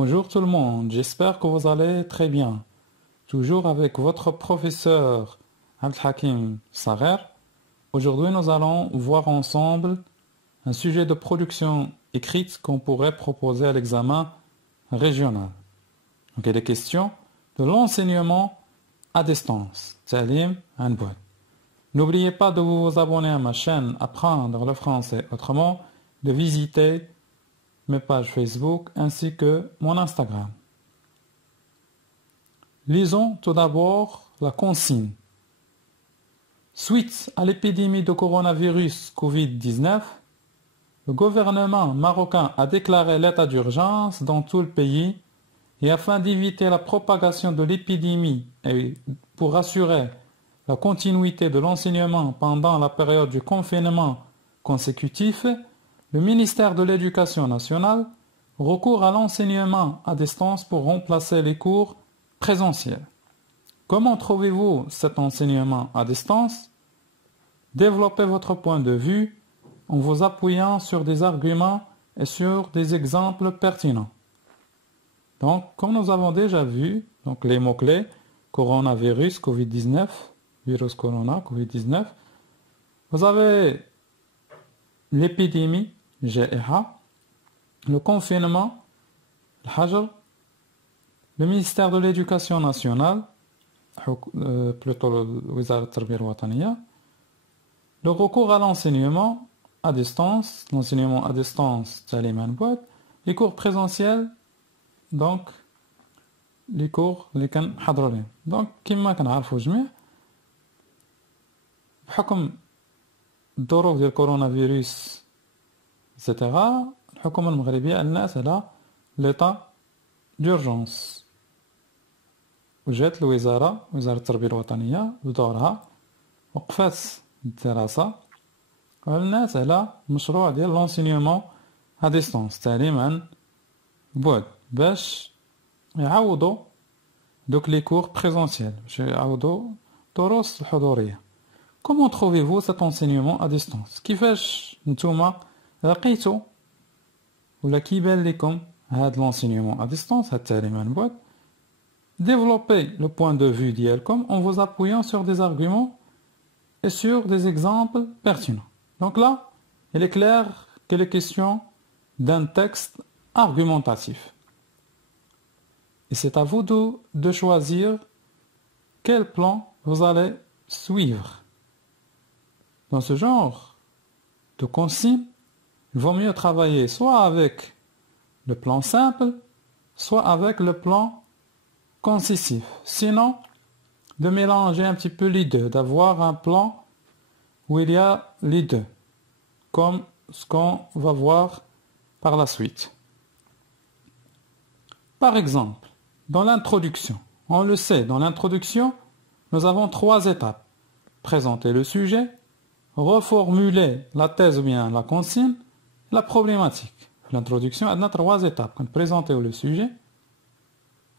Bonjour tout le monde, j'espère que vous allez très bien. Toujours avec votre professeur Abdelhakim Sarer. Aujourd'hui, nous allons voir ensemble un sujet de production écrite qu'on pourrait proposer à l'examen régional. Donc, il est question de l'enseignement à distance. Talim an Bu'd. N'oubliez pas de vous abonner à ma chaîne Apprendre le français autrement, de visiter mes pages Facebook ainsi que mon Instagram. Lisons tout d'abord la consigne. Suite à l'épidémie de coronavirus Covid-19, le gouvernement marocain a déclaré l'état d'urgence dans tout le pays et afin d'éviter la propagation de l'épidémie et pour assurer la continuité de l'enseignement pendant la période du confinement consécutif, le ministère de l'Éducation nationale recourt à l'enseignement à distance pour remplacer les cours présentiels. Comment trouvez-vous cet enseignement à distance? Développez votre point de vue en vous appuyant sur des arguments et sur des exemples pertinents. Donc, comme nous avons déjà vu, donc les mots-clés, coronavirus, Covid-19, virus corona, Covid-19, vous avez l'épidémie, جائحة, le confinement, الحجر, le ministère de l'Éducation nationale, plutôt وزارة التربية الوطنية, le recours à l'enseignement à distance, l'enseignement à distance, تعليم عن بعد, les cours présentiels, donc les cours اللي كنحضروا لهم. Donc كما كنعرفوا جميع بحكم الظروف ديال كورونا فيروس etc. الحكومة المغربية الناس على l'état d'urgence. وجات الوزارة وزارة التربية الوطنية بدورها وقفات الدراسة والناس على مشروع ديال لونسينيومون ا ديستونس تعليم عن بعد باش يعوضوا دوك لي كور بريزونسيال باش يعوضوا الدروس الحضورية. Comment trouvez-vous cet enseignement à distance? كيفاش نتوما لقيتوا ولا كيبان لكم هذا l'enseignement à distance هذا التعليم عن بعد؟ Développez le point de vue ديالكم en vous appuyant sur des arguments et sur des exemples pertinents. Donc là, il est clair qu'il est question d'un texte argumentatif. Et c'est à vous de choisir quel plan vous allez suivre. Dans ce genre de consigne, il vaut mieux travailler soit avec le plan simple, soit avec le plan concisif. Sinon, de mélanger un petit peu les deux, d'avoir un plan où il y a les deux, comme ce qu'on va voir par la suite. Par exemple, dans l'introduction, on le sait, dans l'introduction, nous avons 3 étapes. Présenter le sujet, reformuler la thèse ou bien la consigne, la problématique. L'introduction, on a 3 étapes. Quand présenter le sujet,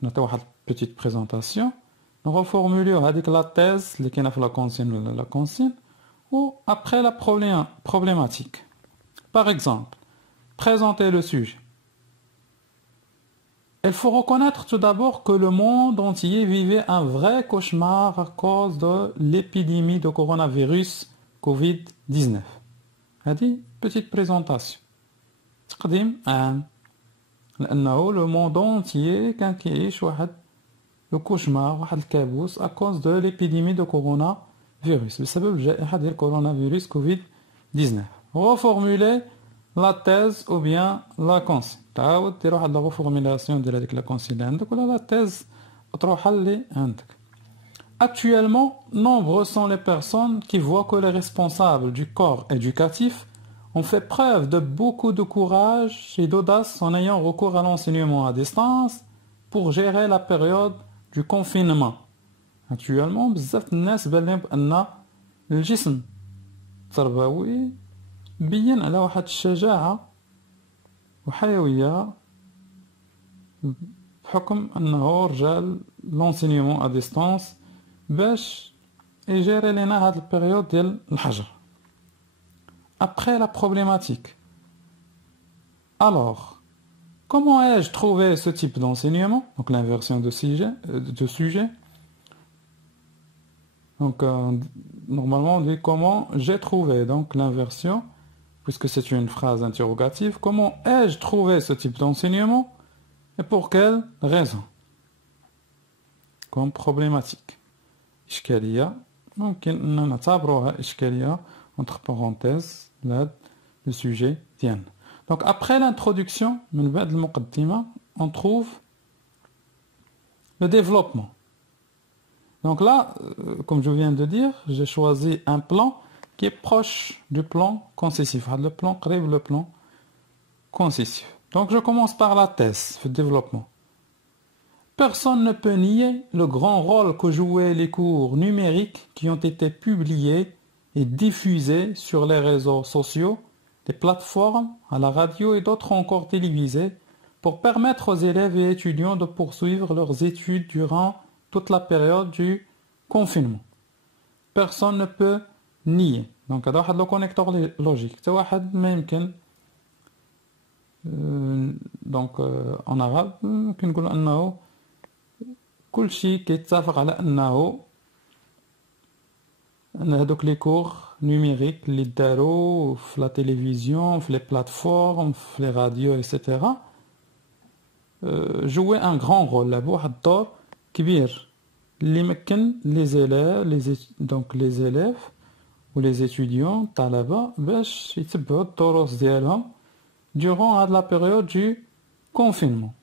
on a une petite présentation, on reformule avec la thèse, la consigne, ou après la problématique. Par exemple, présenter le sujet. Il faut reconnaître tout d'abord que le monde entier vivait un vrai cauchemar à cause de l'épidémie de coronavirus Covid-19. هذه petite présentation. تقديم عام لأنه le monde entier كان كيعيش واحد le cauchemar واحد الكابوس à cause de l'épidémie de coronavirus بسبب الجائحة ديال coronavirus Covid-19. Reformuler la thèse ou bien la consigne. تعاود دير واحد la reformulation ديال هذيك la consigne اللي عندك ولا la thèse وتروحها اللي عندك. Actuellement, nombreux sont les personnes qui voient que les responsables du corps éducatif ont fait preuve de beaucoup de courage et d'audace en ayant recours à l'enseignement à distance pour gérer la période du confinement. Actuellement, بزاف الناس بان لهم بأن الجسم التربوي بين على واحد الشجاعة وحيوية بحكم أنه رجال l'enseignement à distance باش يجيري لنا هاد البيريود ديال الحجر. Après la problématique. Alors, Comment ai-je trouvé ce type d'enseignement? Donc l'inversion de sujet. Donc normalement on dit comment j'ai trouvé. Donc l'inversion, puisque c'est une phrase interrogative, comment ai-je trouvé ce type d'enseignement et pour quelle raison? Comme problématique. إشكالية ممكن أن نعتبروها إشكالية entre parenthèses là le sujet ديالنا. Donc après l'introduction من بعد المقدمة on trouve le développement. Donc là, comme je viens de dire, j'ai choisi un plan qui est proche du plan concessif. Le plan قريب le plan concessif. Donc je commence par la thèse, le développement. Personne ne peut nier le grand rôle que jouaient les cours numériques qui ont été publiés et diffusés sur les réseaux sociaux, les plateformes, à la radio et d'autres encore télévisés pour permettre aux élèves et étudiants de poursuivre leurs études durant toute la période du confinement. Personne ne peut nier. Donc هذا واحد لو كونيكتور لوجيك حتى واحد ما يمكن donc en arabe كنقولوا انه كل شيء كيتفق على انه ان هذوك لي كور نيميريك اللي داروا في لا تيليفزيون في لي بلاتفورم في لي راديو etc. jouer un grand rôle لعبوا واحد الدور كبير اللي يمكن les élèves ou les étudiants طلبة باش يتبعوا الدروس ديالهم durant la période du confinement.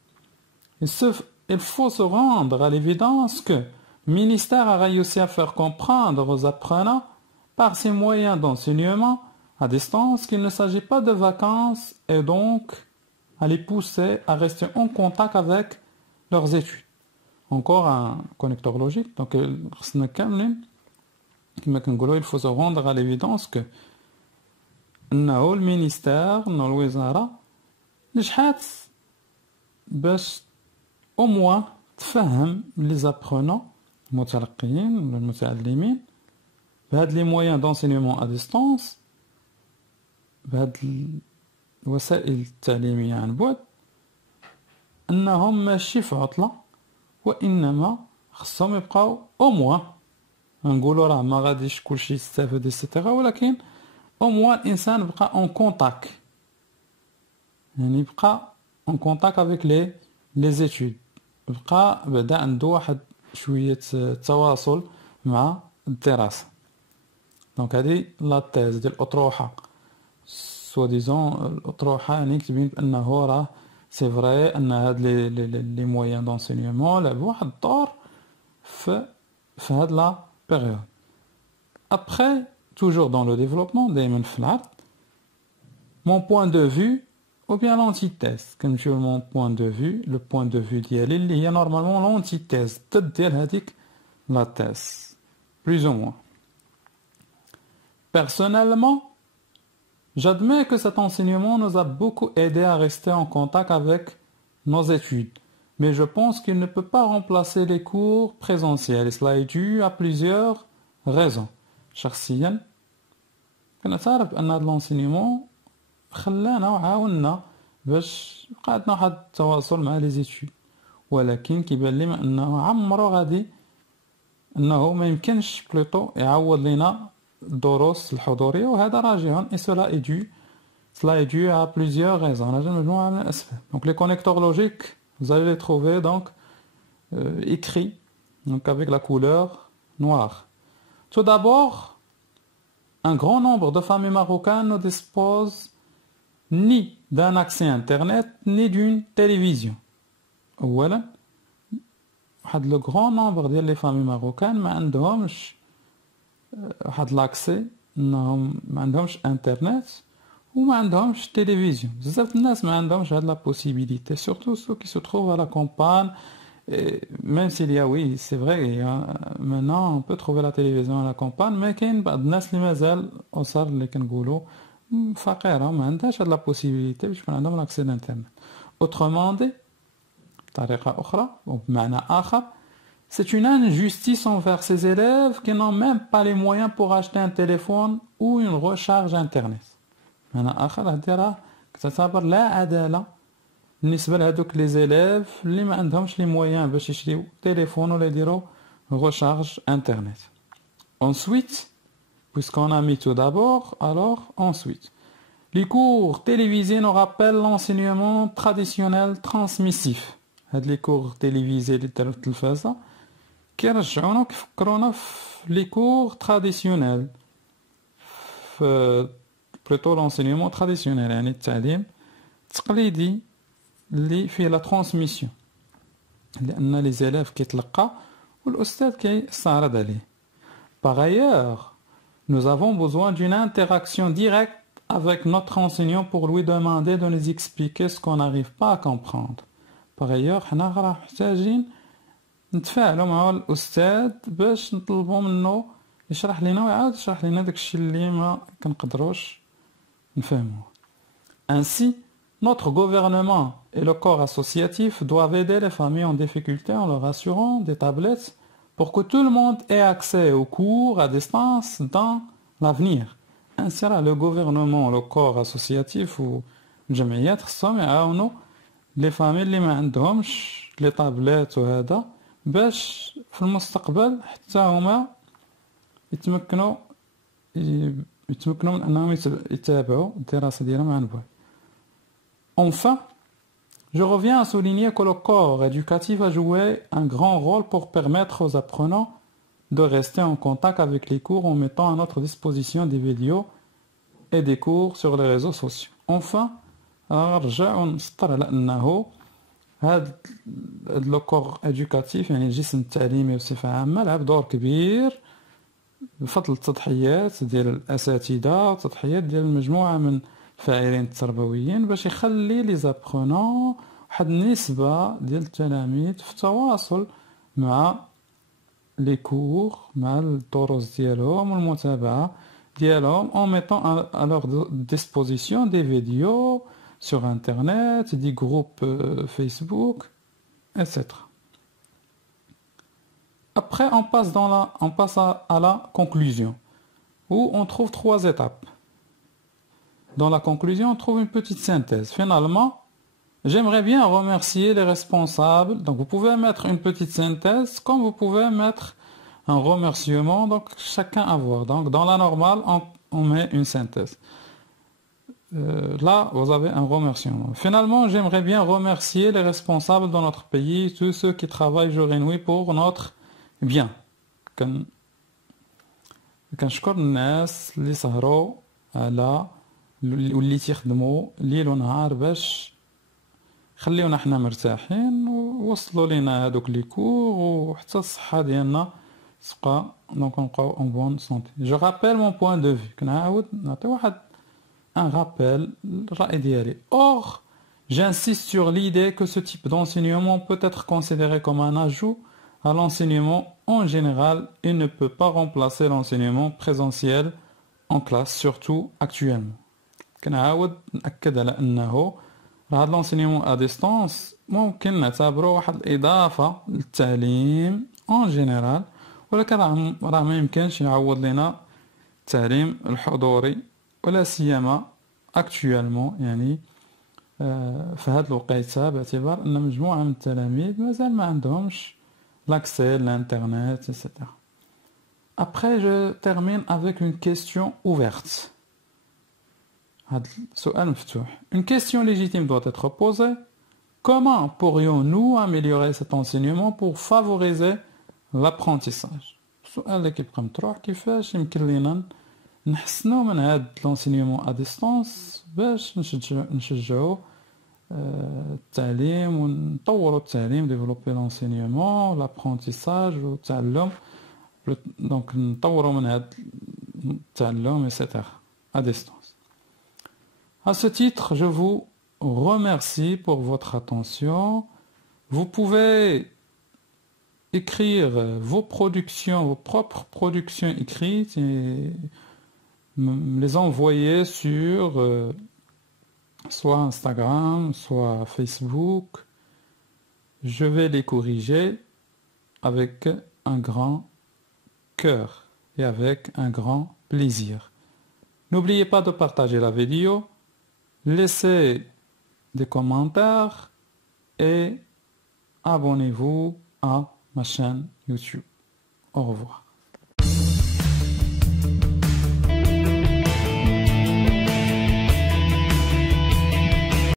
Il faut se rendre à l'évidence que le ministère a réussi à faire comprendre aux apprenants par ses moyens d'enseignement à distance qu'il ne s'agit pas de vacances et donc à les pousser à rester en contact avec leurs études. Encore un connecteur logique. Donc, il faut se rendre à l'évidence que le ministère, الوزارة نجحت باش au moins تفهم les apprenants المتلقيين المتعلمين بهاد les moyens d'enseignement à distance بهاد الوسائل التعليمية عن بعد أنهم ماشي في عطلة وإنما خصهم يبقاو au moins نقولوا راه ما غاديش كلشي يستافد etc. ولكن au moins الإنسان بقى en contact يعني بقى en contact avec les études بقى بدا عنده واحد شوية تواصل مع الدراسة. دونك هذه لا تيز ديال الأطروحة سوا ديزون الأطروحة يعني كتبين بأنه راه سي فري أن هاد لي مويان دونسينيومون لعبوا واحد الدور في هاد لا بيريود. Après, toujours dans le développement, دايما في العرض mon point de vue ou bien l'antithèse. Comme je mon point de vue, le point de vue ديالي اللي هي normalement l'antithèse ضد ديال هذيك la thèse plus ou moins. Personnellement, j'admets que cet enseignement nous a beaucoup aidé à rester en contact avec nos études, mais je pense qu'il ne peut pas remplacer les cours présentiels et cela est dû à plusieurs raisons. شخصيا كنعترف بأن هذا الانسينيمون خلانا وعاوننا باش بقى عندنا واحد التواصل مع لي زيتود ولكن كيبان لي انه عمرو غادي انه ما يمكنش بلوطو يعوض لينا الدروس الحضوريه وهذا راجع et cela est dû à plusieurs raisons. On a مجموعه من الاسباب. Donc les connecteurs logiques vous allez les trouver donc écrits donc avec la couleur noire. Tout d'abord, un grand nombre de familles marocaines ne disposent ni d'un accès internet ni d'une télévision. أولا واحد لو غران نومبر ديال لي فامي ماروكان ما عندهمش واحد لاكسي انهم ما عندهمش انترنت وما عندهمش تلفزيون. بزاف الناس ما عندهمش هاد لا بوسيبيليتي surtout ceux qui se trouvent à la campagne. Même s'il y a, oui, c'est vrai, maintenant on peut trouver la télévision à la campagne, mais كاين بعض الناس اللي مازال أسر اللي كنقولوا فقيرة ما عندهاش هاد لا بوسيبيليتي باش يكون عندهم لاكسي للانترنت. Autrement dit, بطريقة أخرى وبمعنى آخر, c'est une injustice envers ces élèves qui n'ont même pas les moyens pour acheter un téléphone ou une recharge internet. بمعنى آخر هادي راه كتعتبر لا عدالة بالنسبة لهذوك les élèves اللي ما عندهمش les moyens باش يشريو téléphone ولا يديروا recharge internet. Ensuite, puisqu'on a mis tout d'abord, alors ensuite. Les cours télévisés nous rappellent l'enseignement traditionnel transmissif. هاد les cours télévisés اللي داروا في التلفازة كيرجعونا وكيفكرونا في les cours traditionnels. Plutôt l'enseignement traditionnel, يعني التعليم التقليدي اللي فيه la transmission. لأن les élèves كيتلقى والأستاذ كيستعرض عليه. Par ailleurs, nous avons besoin d'une interaction directe avec notre enseignant pour lui demander de nous expliquer ce qu'on n'arrive pas à comprendre. Par ailleurs, حنا راه محتاجين نتفاعلوا مع الأستاذ باش نطلبوا منه يشرح لنا ويعاود يشرح لنا داكشي اللي ما كنقدروش نفهموه. Ainsi, notre gouvernement et le corps associatif doivent aider les familles en difficulté en leur assurant des tablettes pour que tout le monde ait accès aux cours à distance dans l'avenir. Ainsi, le gouvernement, le corps associatif ou الجمعيات خصهم يعاونوا les familles اللي ما عندهمش les tablettes وهذا باش في المستقبل حتى هما يتمكنوا من أنهم يتابعوا الدراسة ديالهم عن بعد. Enfin, je reviens à souligner que le corps éducatif a joué un grand rôle pour permettre aux apprenants de rester en contact avec les cours en mettant à notre disposition des vidéos et des cours sur les réseaux sociaux. Enfin, نرجع ونسطر على أنه هذا لو كور éducatif يعني الجسم التعليمي بصفة عامة لعب دور كبير بفضل التضحيات ديال الأساتذة وتضحيات ديال المجموعة من الفاعلين التربويين باش يخلي لي زابرونون واحد النسبة ديال التلاميذ في التواصل مع لي كور مع الدروس ديالهم والمتابعة ديالهم en mettant à leur disposition des vidéos sur internet, des groupes Facebook, etc. Après, on passe à la conclusion, où on trouve 3 étapes. Dans la conclusion, on trouve une petite synthèse. Finalement, j'aimerais bien remercier les responsables. Donc, vous pouvez mettre une petite synthèse, comme vous pouvez mettre un remerciement. Donc, chacun à voir. Donc, dans la normale, on met une synthèse. Là, vous avez un remerciement. Finalement, j'aimerais bien remercier les responsables dans notre pays, tous ceux qui travaillent jour et nuit pour notre bien. كنشكر الناس اللي سهروا على واللي تيخدموا ليل ونهار باش خليونا حنا مرتاحين ووصلوا لينا هذوك لي كور وحتى الصحه ديالنا تبقى دونك نبقاو اون بون سونتي. جو رابيل مون بوين دو في كنعاود نعطي واحد un rappel الرأي ديالي. Or, j'insiste sur l'idée que ce type d'enseignement peut être considéré comme un ajout à l'enseignement en général et ne peut pas remplacer l'enseignement présentiel en classe, surtout actuellement. كنعاود نأكد على أنه هذا l'enseignement à distance ممكن نعتبره واحد الإضافة للتعليم en général ولكن راه ما يمكنش يعوض لنا التعليم الحضوري ولا سيما actuellement يعني في هذا الوقيته باعتبار أن مجموعة من التلاميذ مازال ما عندهمش l'accès, l'internet, etc. Après, je termine avec une question ouverte. Une question légitime doit être posée. Comment pourrions-nous améliorer cet enseignement pour favoriser l'apprentissage? السؤال اللي كيبقى مطروح كيفاش يمكن لينا نحسنوا من هذا l'enseignement à distance باش نشجعوا التعليم ونطوروا التعليم développer l'enseignement l'apprentissage والتعلم donc نطوروا من هذا التعلم etc. à distance. À ce titre, je vous remercie pour votre attention. Vous pouvez écrire vos productions, vos propres productions écrites et les envoyer sur soit Instagram, soit Facebook. Je vais les corriger avec un grand cœur et avec un grand plaisir. N'oubliez pas de partager la vidéo, laissez des commentaires et abonnez-vous à ma chaîne YouTube. Au revoir.